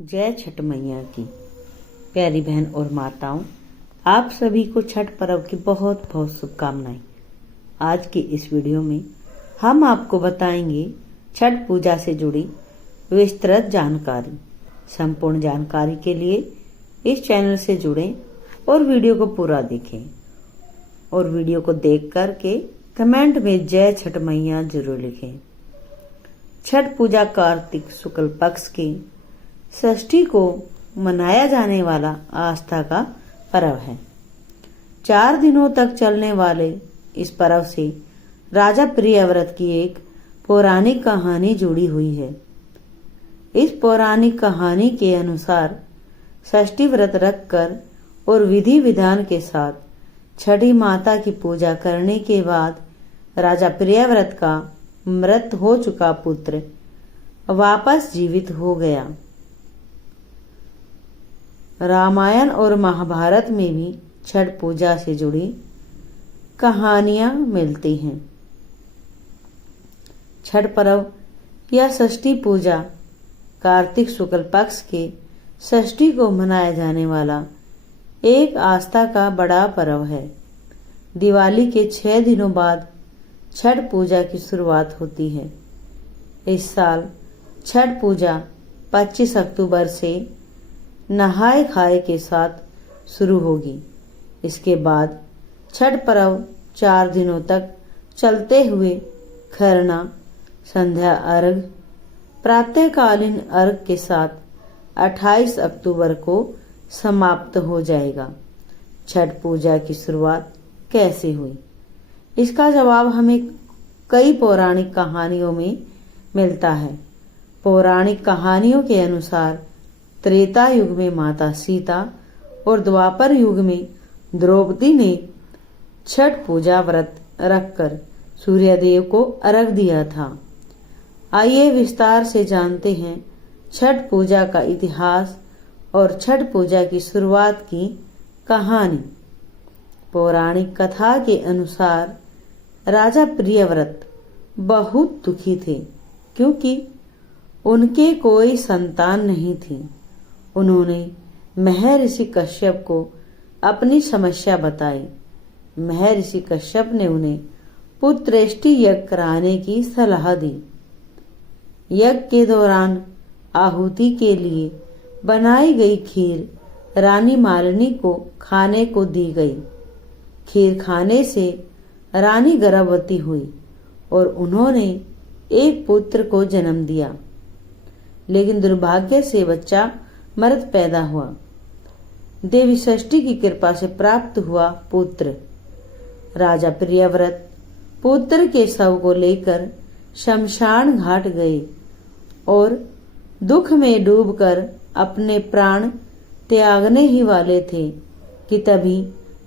जय छठ मैया की। प्यारी बहन और माताओं, आप सभी को छठ पर्व की बहुत बहुत शुभकामनाएं। आज की इस वीडियो में हम आपको बताएंगे छठ पूजा से जुड़ी विस्तृत जानकारी। संपूर्ण जानकारी के लिए इस चैनल से जुड़ें और वीडियो को पूरा देखें। और वीडियो को देख करके कमेंट में जय छठ मैया जरूर लिखें। छठ पूजा कार्तिक शुक्ल पक्ष की षष्ठी को मनाया जाने वाला आस्था का पर्व है। 4 दिनों तक चलने वाले इस पर्व से राजा प्रियव्रत की एक पौराणिक कहानी जुड़ी हुई है। इस पौराणिक कहानी के अनुसार षष्ठी व्रत रखकर और विधि विधान के साथ छठी माता की पूजा करने के बाद राजा प्रियव्रत का मृत हो चुका पुत्र वापस जीवित हो गया। रामायण और महाभारत में भी छठ पूजा से जुड़ी कहानियां मिलती हैं। छठ पर्व या षष्ठी पूजा कार्तिक शुक्ल पक्ष के षष्ठी को मनाया जाने वाला एक आस्था का बड़ा पर्व है। दिवाली के 6 दिनों बाद छठ पूजा की शुरुआत होती है। इस साल छठ पूजा 25 अक्टूबर से नहाए खाए के साथ शुरू होगी। इसके बाद छठ पर्व 4 दिनों तक चलते हुए खरना, संध्या अर्घ, प्रातःकालीन अर्घ के साथ 28 अक्टूबर को समाप्त हो जाएगा। छठ पूजा की शुरुआत कैसे हुई, इसका जवाब हमें कई पौराणिक कहानियों में मिलता है। पौराणिक कहानियों के अनुसार त्रेता युग में माता सीता और द्वापर युग में द्रौपदी ने छठ पूजा व्रत रखकर सूर्यदेव को अर्घ दिया था। आइए विस्तार से जानते हैं छठ पूजा का इतिहास और छठ पूजा की शुरुआत की कहानी। पौराणिक कथा के अनुसार राजा प्रियव्रत बहुत दुखी थे क्योंकि उनके कोई संतान नहीं थी। उन्होंने महर्षि कश्यप को अपनी समस्या बताई। महर्षि कश्यप ने उन्हें पुत्रेष्टि यज्ञ कराने की सलाह दी। यज्ञ के दौरान आहुति के लिए बनाई गई खीर रानी मालिनी को खाने को दी गई। खीर खाने से रानी गर्भवती हुई और उन्होंने एक पुत्र को जन्म दिया, लेकिन दुर्भाग्य से बच्चा मृत पैदा हुआ। देवी षष्ठी की कृपा से प्राप्त हुआ पुत्र राजा प्रियव्रत पुत्र के शव को लेकर शमशान घाट गए और दुख में डूबकर अपने प्राण त्यागने ही वाले थे कि तभी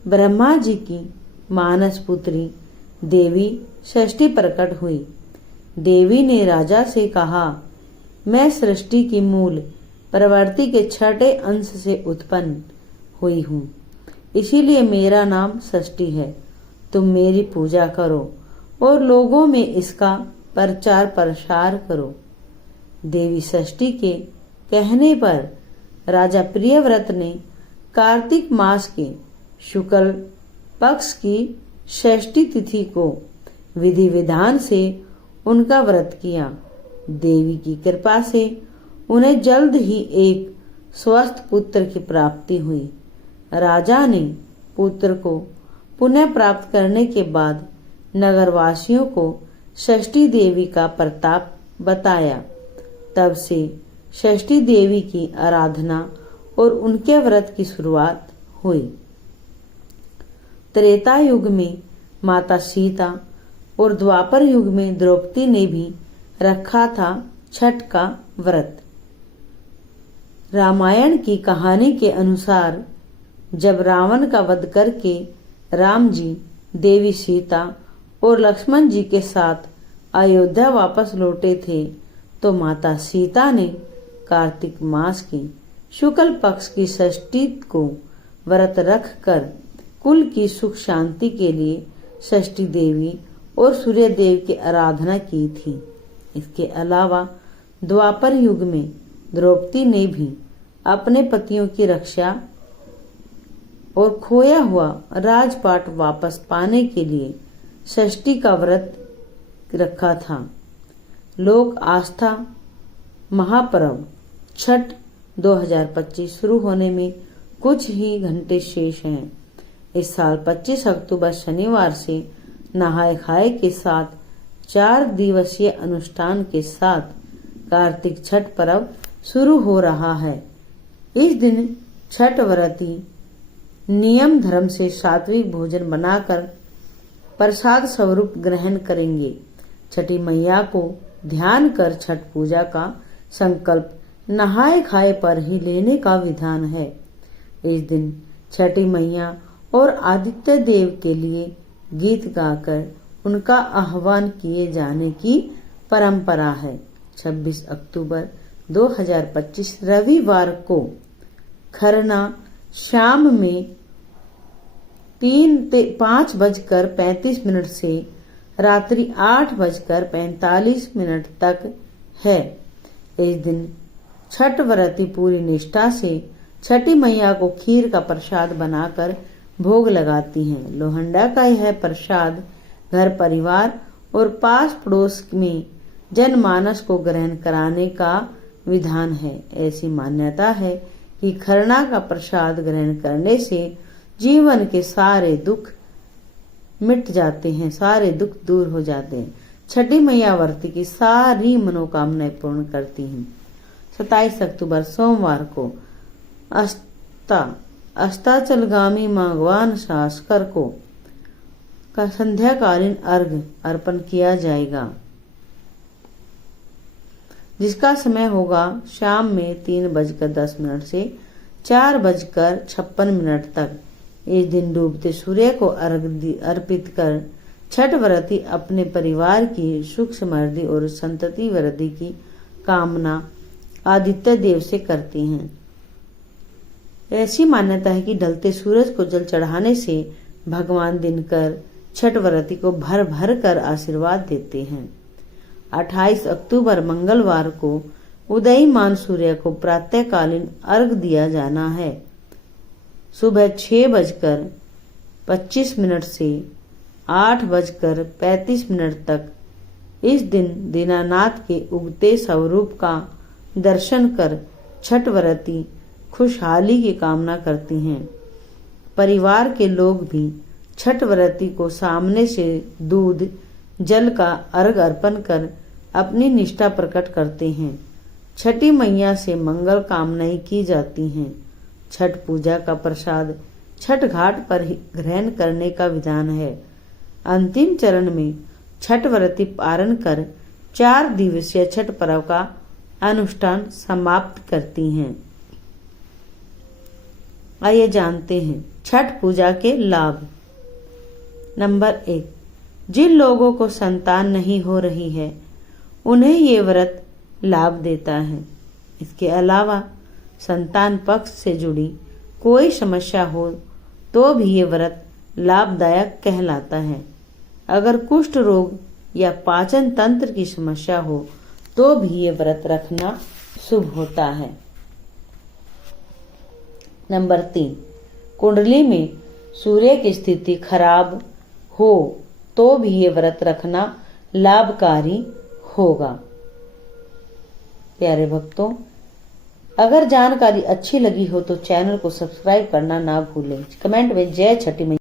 ब्रह्मा जी की मानस पुत्री देवी षष्ठी प्रकट हुई। देवी ने राजा से कहा, मैं सृष्टि की मूल प्रवृत्ति के 6ठे अंश से उत्पन्न हुई हूँ, इसीलिए मेरा नाम षष्ठी है। तुम मेरी पूजा करो और लोगों में इसका प्रचार प्रसार करो। देवी षष्ठी के कहने पर राजा प्रियव्रत ने कार्तिक मास के शुक्ल पक्ष की षष्ठी तिथि को विधि विधान से उनका व्रत किया। देवी की कृपा से उन्हें जल्द ही एक स्वस्थ पुत्र की प्राप्ति हुई। राजा ने पुत्र को पुनः प्राप्त करने के बाद नगरवासियों को षष्ठी देवी का प्रताप बताया। तब से षष्ठी देवी की आराधना और उनके व्रत की शुरुआत हुई। त्रेता युग में माता सीता और द्वापर युग में द्रौपदी ने भी रखा था छठ का व्रत। रामायण की कहानी के अनुसार जब रावण का वध करके राम जी, देवी सीता और लक्ष्मण जी के साथ अयोध्या वापस लौटे थे तो माता सीता ने कार्तिक मास की शुक्ल पक्ष की षष्ठी को व्रत रखकर कुल की सुख शांति के लिए षष्ठी देवी और सूर्य देव की आराधना की थी। इसके अलावा द्वापर युग में द्रौपदी ने भी अपने पतियों की रक्षा और खोया हुआ राजपाट वापस पाने के लिए षष्ठी का व्रत रखा था। लोक आस्था महापर्व छठ 2025 शुरू होने में कुछ ही घंटे शेष हैं। इस साल 25 अक्टूबर शनिवार से नहाय खाए के साथ 4 दिवसीय अनुष्ठान के साथ कार्तिक छठ पर्व शुरू हो रहा है। इस दिन छठ व्रती नियम धर्म से सात्विक भोजन बनाकर प्रसाद स्वरूप ग्रहण करेंगे। छठी मैया को ध्यान कर छठ पूजा का संकल्प नहाए खाए पर ही लेने का विधान है। इस दिन छठी मैया और आदित्य देव के लिए गीत गाकर उनका आह्वान किए जाने की परंपरा है। 26 अक्टूबर 2025 रविवार को खरना शाम में 5:35 से रात्रि 8:45 तक है। इस दिन छठ व्रती पूरी निष्ठा से छठी मैया को खीर का प्रसाद बनाकर भोग लगाती हैं। लोहंडा का यह प्रसाद घर परिवार और पास पड़ोस में जनमानस को ग्रहण कराने का विधान है। ऐसी मान्यता है कि खरना का प्रसाद ग्रहण करने से जीवन के सारे दुख मिट जाते हैं, सारे दुख दूर हो जाते हैं। छठी मैया व्रती की सारी मनोकामनाएं पूर्ण करती हैं। 27 अक्टूबर सोमवार को अस्ताचलगामी भगवान भास्कर को का संध्याकालीन अर्घ्य अर्पण किया जाएगा, जिसका समय होगा शाम में 3:10 से 4:56 तक। इस दिन डूबते सूर्य को अर्घ्य अर्पित कर छठ व्रती अपने परिवार की सुख समृद्धि और संतति वृद्धि की कामना आदित्य देव से करती हैं। ऐसी मान्यता है कि ढलते सूरज को जल चढ़ाने से भगवान दिनकर छठ व्रती को भर भर कर आशीर्वाद देते हैं। 28 अक्टूबर मंगलवार को उदयमान सूर्य को प्रातःकालीन अर्घ्य दिया जाना है। सुबह 6:25 से 8:35 तक। इस दिन दीनानाथ के उगते स्वरूप का दर्शन कर छठ व्रती खुशहाली की कामना करती हैं। परिवार के लोग भी छठ व्रती को सामने से दूध जल का अर्घ अर्पण कर अपनी निष्ठा प्रकट करते हैं। छठी मैया से मंगल कामनाएं की जाती हैं। छठ पूजा का प्रसाद छठ घाट पर ही ग्रहण करने का विधान है। अंतिम चरण में छठ व्रती पारण कर 4 दिवसीय छठ पर्व का अनुष्ठान समाप्त करती हैं। आइए जानते हैं छठ पूजा के लाभ। नंबर 1, जिन लोगों को संतान नहीं हो रही है उन्हें ये व्रत लाभ देता है। इसके अलावा संतान पक्ष से जुड़ी कोई समस्या हो तो भी ये व्रत लाभदायक कहलाता है। अगर कुष्ठ रोग या पाचन तंत्र की समस्या हो तो भी ये व्रत रखना शुभ होता है। नंबर 3, कुंडली में सूर्य की स्थिति खराब हो तो भी ये व्रत रखना लाभकारी होगा। प्यारे भक्तों, अगर जानकारी अच्छी लगी हो तो चैनल को सब्सक्राइब करना ना भूलें। कमेंट में जय छठी मैया